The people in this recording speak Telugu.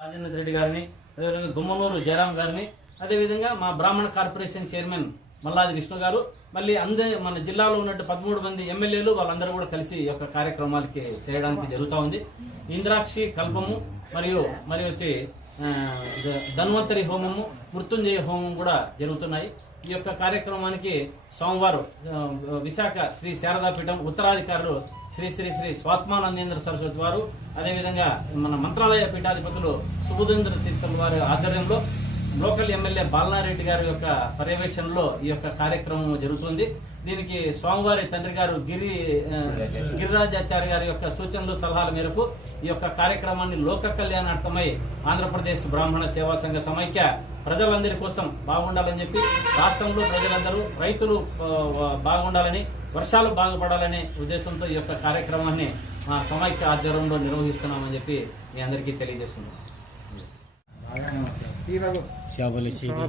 రాజేంద్ర రెడ్డి గారిని అదేవిధంగా గుమ్మనూరు జయరాం గారిని అదేవిధంగా మా బ్రాహ్మణ కార్పొరేషన్ చైర్మన్ మల్లాది విష్ణు గారు మళ్ళీ అందరి మన జిల్లాలో ఉన్నట్టు పదమూడు మంది ఎమ్మెల్యేలు వాళ్ళందరూ కూడా కలిసి యొక్క కార్యక్రమాలకి చేయడానికి జరుగుతూ ఉంది. ఇంద్రాక్షి కల్పము మరియు మరి వచ్చి ధన్వంతరి హోమము మృత్యుంజయ హోమం కూడా జరుగుతున్నాయి. ఈ యొక్క కార్యక్రమానికి సోమవారం విశాఖ శ్రీ శారదాపీఠం ఉత్తరాధికారులు శ్రీ శ్రీ శ్రీ స్వాత్మానందేంద్ర సరస్వతి వారు అదేవిధంగా మన మంత్రాలయ పీఠాధిపతులు సుబుధేంద్ర తీర్థుల వారి ఆధ్వర్యంలో లోకల్ ఎమ్మెల్యే బాలనారెడ్డి గారి యొక్క పర్యవేక్షణలో ఈ యొక్క కార్యక్రమం జరుగుతుంది. దీనికి స్వామివారి తండ్రి గారు గిరి గిరిరాజాచార్య గారి యొక్క సూచనలు సలహాల మేరకు ఈ యొక్క కార్యక్రమాన్ని లోక కళ్యాణార్థమై ఆంధ్రప్రదేశ్ బ్రాహ్మణ సేవా సంఘ సమైక్య ప్రజలందరి కోసం బాగుండాలని చెప్పి రాష్ట్రంలో ప్రజలందరూ రైతులు బాగుండాలని వర్షాలు బాగుపడాలనే ఉద్దేశంతో ఈ యొక్క కార్యక్రమాన్ని మా సమైక్య ఆధ్వర్యంలో నిర్వహిస్తున్నామని చెప్పి మీ అందరికీ తెలియజేస్తున్నాం. श्याल